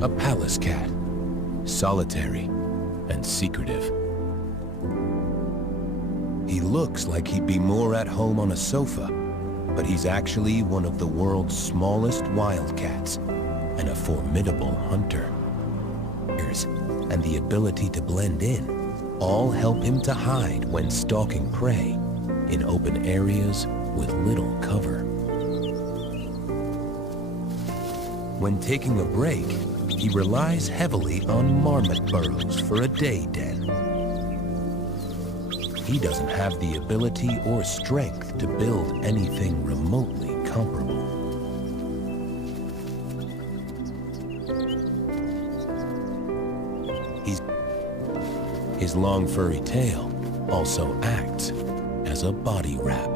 A palace cat, solitary and secretive. He looks like he'd be more at home on a sofa, but he's actually one of the world's smallest wildcats and a formidable hunter. And the ability to blend in all help him to hide when stalking prey in open areas with little cover. When taking a break, he relies heavily on marmot burrows for a day den. He doesn't have the ability or strength to build anything remotely comparable. His long furry tail also acts as a body wrap.